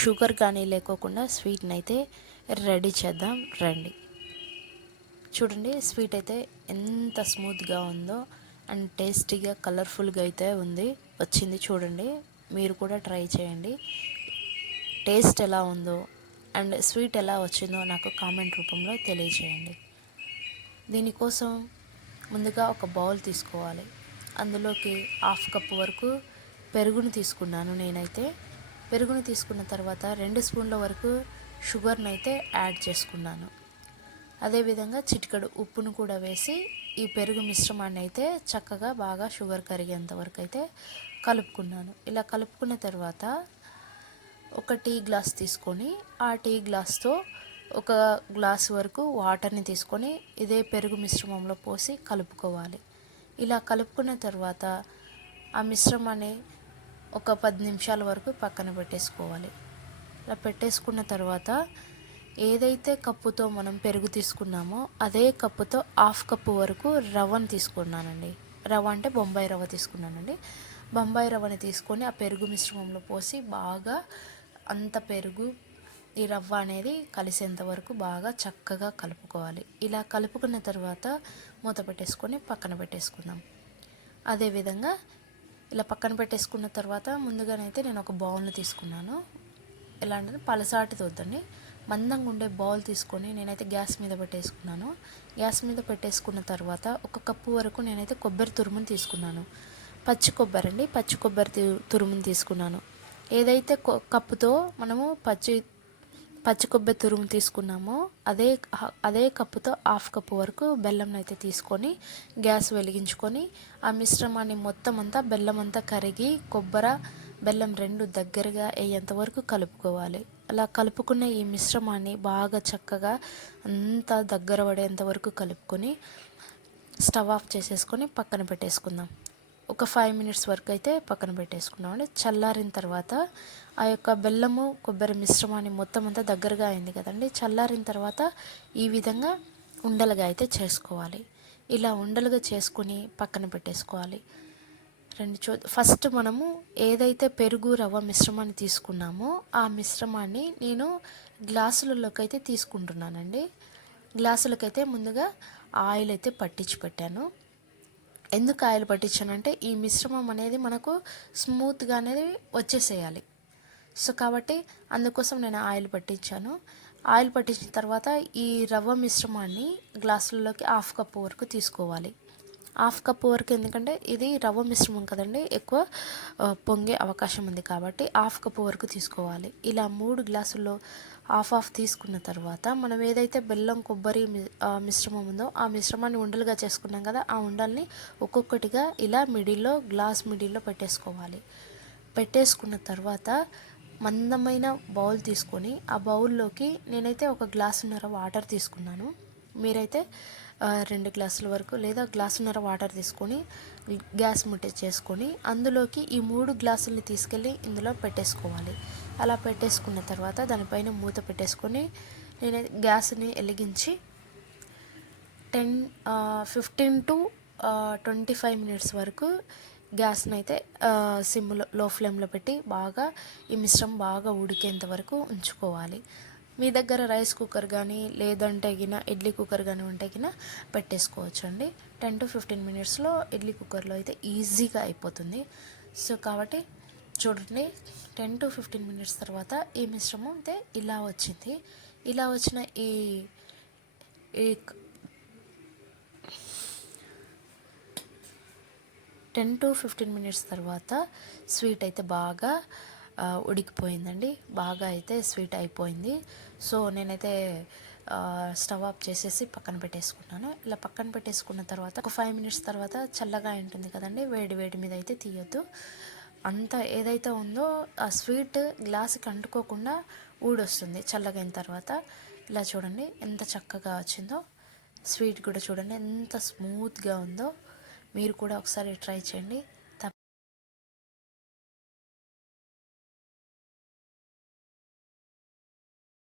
Sugar కానీ లేకోకుండా స్వీట్ని అయితే రెడీ చేద్దాం రండి. చూడండి స్వీట్ అయితే ఎంత స్మూత్గా ఉందో అండ్ టేస్టీగా కలర్ఫుల్గా అయితే వచ్చింది. చూడండి మీరు కూడా ట్రై చేయండి. టేస్ట్ ఎలా ఉందో అండ్ స్వీట్ ఎలా వచ్చిందో నాకు కామెంట్ రూపంలో తెలియజేయండి. దీనికోసం ముందుగా ఒక బౌల్ తీసుకోవాలి. అందులోకి 1/2 కప్పు వరకు పెరుగును తీసుకున్నాను నేనైతే. పెరుగును తీసుకున్న తర్వాత 2 స్పూన్ల వరకు షుగర్ని అయితే యాడ్ చేసుకున్నాను. అదేవిధంగా చిటికెడు ఉప్పును కూడా వేసి ఈ పెరుగు మిశ్రమాన్ని అయితే చక్కగా బాగా షుగర్ కరిగేంత వరకు అయితే కలుపుకున్నాను. ఇలా కలుపుకున్న తర్వాత ఒక టీ గ్లాస్ తీసుకొని ఆ టీ గ్లాస్తో ఒక గ్లాస్ వరకు వాటర్ని తీసుకొని ఇదే పెరుగు మిశ్రమంలో పోసి కలుపుకోవాలి. ఇలా కలుపుకున్న తర్వాత ఆ మిశ్రమాన్ని ఒక 10 నిమిషాల వరకు పక్కన పెట్టేసుకోవాలి. ఇలా పెట్టేసుకున్న తర్వాత ఏదైతే కప్పుతో మనం పెరుగు తీసుకున్నామో అదే కప్పుతో 1/2 కప్పు వరకు రవ్వను తీసుకున్నానండి. రవ్వ అంటే బొంబాయి రవ్వ తీసుకున్నానండి. బొంబాయి రవ్వని తీసుకొని ఆ పెరుగు మిశ్రమంలో పోసి బాగా అంత పెరుగు ఈ రవ్వ అనేది కలిసేంత వరకు బాగా చక్కగా కలుపుకోవాలి. ఇలా కలుపుకున్న తర్వాత మూత పెట్టేసుకొని పక్కన పెట్టేసుకుందాం. అదేవిధంగా ఇలా పక్కన పెట్టేసుకున్న తర్వాత ముందుగానైతే నేను ఒక బౌల్ని తీసుకున్నాను. ఎలా అంటే పలసాటిది వద్దండి, మందంగా ఉండే బౌల్ తీసుకొని నేనైతే గ్యాస్ మీద పెట్టేసుకున్నాను. గ్యాస్ మీద పెట్టేసుకున్న తర్వాత 1 కప్పు వరకు నేనైతే కొబ్బరి తురుముని తీసుకున్నాను. పచ్చి కొబ్బరి అండి, పచ్చి కొబ్బరి తురుముని తీసుకున్నాను. ఏదైతే కప్పుతో మనము పచ్చి కొబ్బరి తురుము తీసుకున్నామో అదే కప్పుతో 1/2 కప్పు వరకు బెల్లం అయితే తీసుకొని గ్యాస్ వెలిగించుకొని ఆ మిశ్రమాన్ని మొత్తం అంతా బెల్లం అంతా కరిగి బెల్లం 2 దగ్గరగా అయ్యేంత వరకు కలుపుకోవాలి. అలా కలుపుకున్న ఈ మిశ్రమాన్ని బాగా చక్కగా అంతా దగ్గర పడేంత వరకు కలుపుకొని స్టవ్ ఆఫ్ చేసేసుకొని పక్కన పెట్టేసుకుందాం. ఒక 5 మినిట్స్ వరకు అయితే పక్కన పెట్టేసుకున్నామండి. చల్లారిన తర్వాత ఆ యొక్క బెల్లము కొబ్బరి మిశ్రమాన్ని మొత్తం అంతా దగ్గరగా అయింది కదండి. చల్లారిన తర్వాత ఈ విధంగా ఉండలుగా అయితే చేసుకోవాలి. ఇలా ఉండలుగా చేసుకుని పక్కన పెట్టేసుకోవాలి. ఫస్ట్ మనము ఏదైతే పెరుగు రవ్వ మిశ్రమాన్ని తీసుకున్నామో ఆ మిశ్రమాన్ని నేను గ్లాసులలోకి అయితే తీసుకుంటున్నానండి. గ్లాసులకైతే ముందుగా ఆయిల్ అయితే పట్టించి పెట్టాను. ఎందుకు ఆయిల్ పట్టించానంటే ఈ మిశ్రమం అనేది మనకు స్మూత్గా అనేది వచ్చేసేయాలి. సో కాబట్టి అందుకోసం నేను ఆయిల్ పట్టించాను. ఆయిల్ పట్టించిన తర్వాత ఈ రవ్వ మిశ్రమాన్ని గ్లాసులలోకి 1/2 కప్పు వరకు తీసుకోవాలి. 1/2 కప్పు వరకు, ఎందుకంటే ఇది రవ్వ మిశ్రమం కదండి, ఎక్కువ పొంగే అవకాశం ఉంది కాబట్టి 1/2 కప్పు వరకు తీసుకోవాలి. ఇలా 3 గ్లాసుల్లో హాఫ్ తీసుకున్న తర్వాత మనం ఏదైతే బెల్లం కొబ్బరి మిశ్రమం ఉందో ఆ మిశ్రమాన్ని ఉండలుగా చేసుకున్నాం కదా, ఆ ఉండల్ని ఒక్కొక్కటిగా ఇలా గ్లాస్ మిడిల్లో పెట్టేసుకోవాలి. పెట్టేసుకున్న తర్వాత మందమైన బౌల్ తీసుకొని ఆ బౌల్లోకి నేనైతే 1 గ్లాసున్నర వాటర్ తీసుకున్నాను. మీరైతే 2 గ్లాసుల వరకు లేదా గ్లాసున్నర వాటర్ తీసుకొని గ్యాస్ ముట్టించేసుకొని అందులోకి ఈ 3 గ్లాసుల్ని తీసుకెళ్ళి ఇందులో పెట్టేసుకోవాలి. అలా పెట్టేసుకున్న తర్వాత దానిపైన మూత పెట్టేసుకొని నేను గ్యాస్ని వెలిగించి 15 to 25 మినిట్స్ వరకు గ్యాస్ని అయితే లో ఫ్లేమ్లో పెట్టి బాగా ఈ మిశ్రమం బాగా ఉడికేంత వరకు ఉంచుకోవాలి. మీ దగ్గర రైస్ కుక్కర్ కానీ లేదంటే ఇడ్లీ కుక్కర్ కానీ ఉంటే పెట్టేసుకోవచ్చు అండి. 10 to 15 మినిట్స్లో ఇడ్లీ కుక్కర్లో అయితే ఈజీగా అయిపోతుంది. సో కాబట్టి చూడండి 10 to 15 మినిట్స్ తర్వాత ఈ మిశ్రమం అయితే ఇలా వచ్చింది. ఇలా వచ్చిన ఈ 10 to 15 మినిట్స్ తర్వాత స్వీట్ అయితే బాగా ఉడికిపోయిందండి. బాగా అయితే స్వీట్ అయిపోయింది. సో నేనైతే స్టవ్ ఆఫ్ చేసేసి పక్కన పెట్టేసుకున్నాను. ఇలా పక్కన పెట్టేసుకున్న తర్వాత ఒక 5 మినిట్స్ తర్వాత చల్లగా ఉంటుంది కదండి, వేడి మీద అయితే తీయొద్దు. అంతా ఏదైతే ఉందో ఆ స్వీట్ గ్లాసుకి అంటుకోకుండా ఊడొస్తుంది చల్లగా అయిన తర్వాత. ఇలా చూడండి ఎంత చక్కగా వచ్చిందో. స్వీట్ కూడా చూడండి ఎంత స్మూత్గా ఉందో. మీరు కూడా ఒకసారి ట్రై చేయండి.